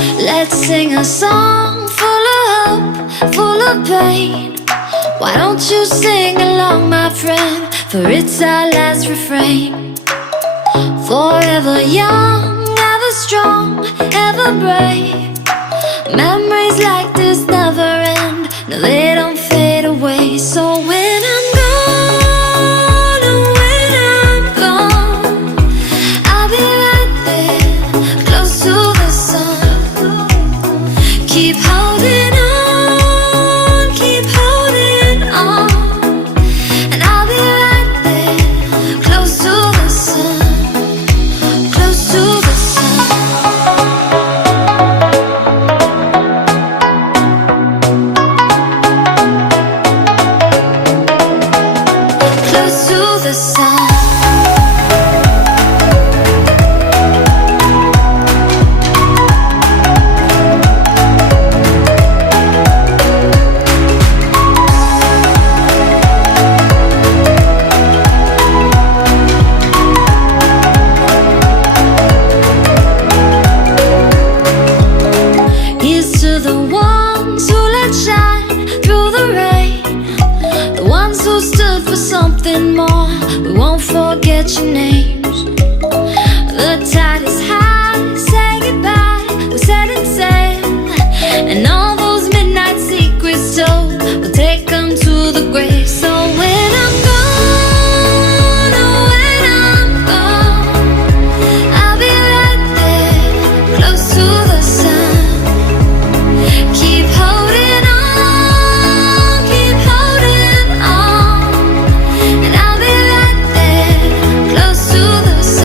Let's sing a song full of hope, full of pain. Why don't you sing along, my friend? For it's our last refrain. Forever young, ever strong, ever brave. Memories